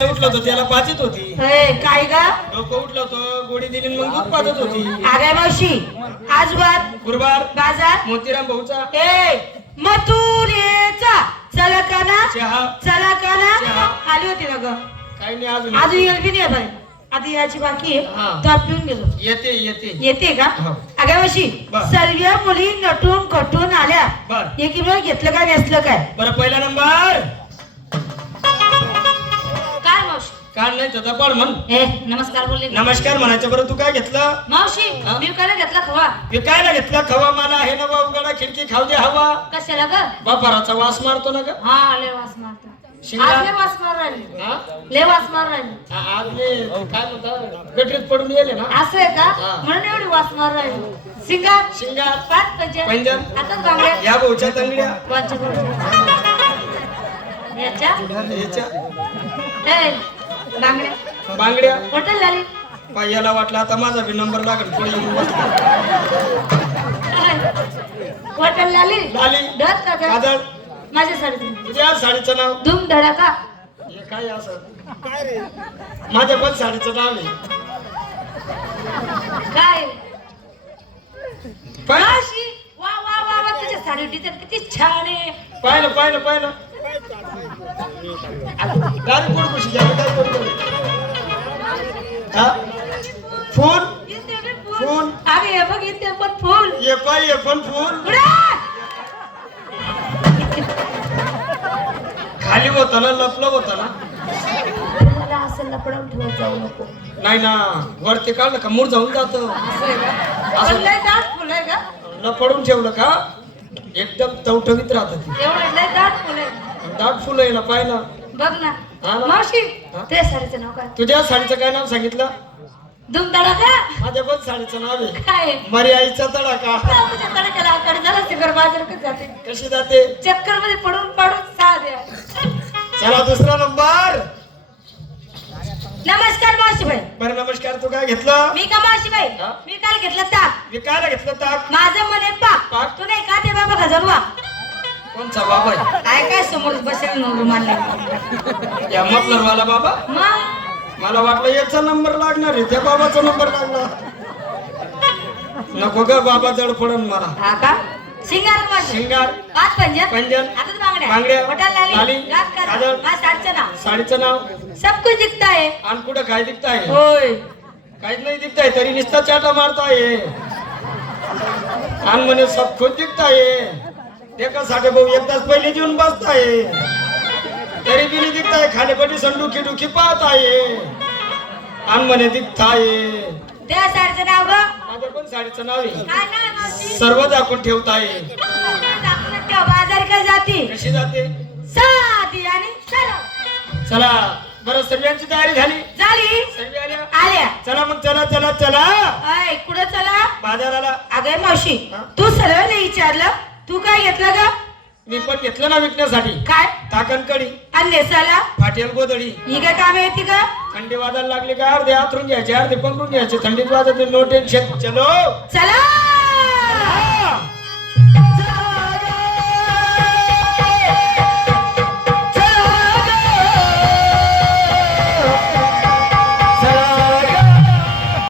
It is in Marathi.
उठलं होतं त्याला पाचत होती. काय गा डोकं उठलं होतं गोडी दिली मग दूध पाजत होती. अरे मावशी आज वाद गुरुवार बाजार मोतीराम भाऊचा मथुरेचा चला काना चहा चला काना चहा. आली होती ना ग काही नाही अजून अजून येईल बी नाही आता आता याची बाकी आहे हा. तो पिऊन गेलो येते येते येते का हो. अगं मावशी बर. सर्व मुली नटून कटून आल्या बर एकीमुळे घेतलं काय नेसलं काय बरं पहिला नंबर काय मावशी काढ नाही तर दपाड म्हण. नमस्कार बोलले नमस्कार म्हणायचं. बरं तू काय घेतलं? मावशी हा? मी काय घेतला खवा विकायला घेतला खवा. मला आहे ना बा उघडा खिडकी खाऊ दे हवा. कशाला ग बापाराचा वास मारतो ना ग. हा लय वास मारता शिंगा- आज लय वास मार राहिली हा? लय वास मार राहिली आज मी काय म्हणतात गटरीत पडून गेले ना. असं आहे का हा. म्हणून एवढी वास मार राहिली सिंगा शिंगार पाच पंजन पंजन. आता बांगड्या या भाऊच्या तंगड्या वाचा याच्या याच्या ए बांगड्या बांगड्या हॉटेल झाली याला वाटलं आता माझा बी नंबर लागेल पुढे येऊन बसला. हॉटेल झाली लाली डत का काजळ माझ्या साडीतून तुझ्या साडीचं नाव धूम धडाका हे काय असं माझ्या पण साडीचं नाव आहे. काय पाहिलं मावशी वा वा वा वा तुझ्या साडी डिझाईन किती छान आहे पाहिलं पाहिलं पाहिलं गाडी कोण खुशी घ्या काय करू हा फूल इथे बी फूल. फूल अरे हे बघ इथे पण फूल ये पाय ये पण फूल उडा! खाली होता ना लपलं होता ना. मला असं लपडून ठेवत जाऊ नको नाही ना वरती काढलं का मूर जाऊन जात. असं आहे का? पण लय दाट फुल आहे का लपडून ठेवलं का एकदम टवटवीत राहत ती. एवढं लय दाट फुल आहे दाट फुलं आहे ना पाय ना. बघ ना हा ना. मावशी हा? ते साडीचं नाव काय तुझ्या साडीचं काय नाव सांगितलं? धूम धडाका माझ्या पण साडीचं नाव आहे काय मरी आईचा तडाखा. तुझ्या तडक्याला आकडे झाला सिगर बाजार कसं जाते कशी जाते? चक्कर मध्ये पडून पडून सहा द्या चला दुसरा नंबर. नमस्कार मावशीबाई बरं नमस्कार. तू काय घेतलं? मी का मावशीबाई हा? मी काल घेतलं ताक विकायला घेतलं ताक. माझं मन आहे पाक पाक? तू नाही का ते बाबा खजरवा कोणचा बाबा आहे? काय काय समोर बसेल नवरू मानले या मफलरवाला बाबा. मग मला वाटलं याचा नंबर लागणार आहे त्या बाबाचा नंबर लागला. नको ग बाबा जड पडन मला. हा का शिंगार मावशी शिंगार पाच पंजन पंजन. हातात बांगड्या बांगड्या. हॉटेल लाली लाली. गात काजळ काजळ. हा साडचं नाव साडीचं नाव सब कुछ दिखता है आणि कुठं काय दिखताय? होय काहीच नाही दिखताय तरी नुसता चाटा मारताय. आणि म्हणे सब खुद दिखताय. एकासाठी भाऊ एकदाच पहिले जेवून बसताय तरी बी नाही दिखताय. खालीपटी संडुखी डुखी पाहताय आणि म्हणे दिखताय. त्या साडचं नाव ग माझ्या पण साडीचं नाव आहे. काय नाव मावशी सर्व दाखवून ठेवताय. दाखवून ठेव, बाजार काय जाती कशी जाते? साधी आणि सरळ चला बरं सर्वांची तयारी झाली. झाली सर्व आल्या. आल्या चला मग चला चला चला अय कुठं चला बाजाराला. अगं मावशी हा? तू सरळ नाही विचारलं तू काय घेतलं ग मी पण घेतलं ना विकण्यासाठी. काय ताकण कडी आणि नेसाला फाटेल गोदडी. ही काय काम येते ग थंडी वाजायला लागली का अर्धे आतरून घ्यायचे अर्धे पकडून घ्यायचे. थंडीत वाजत नो टेन्शन. चलो चला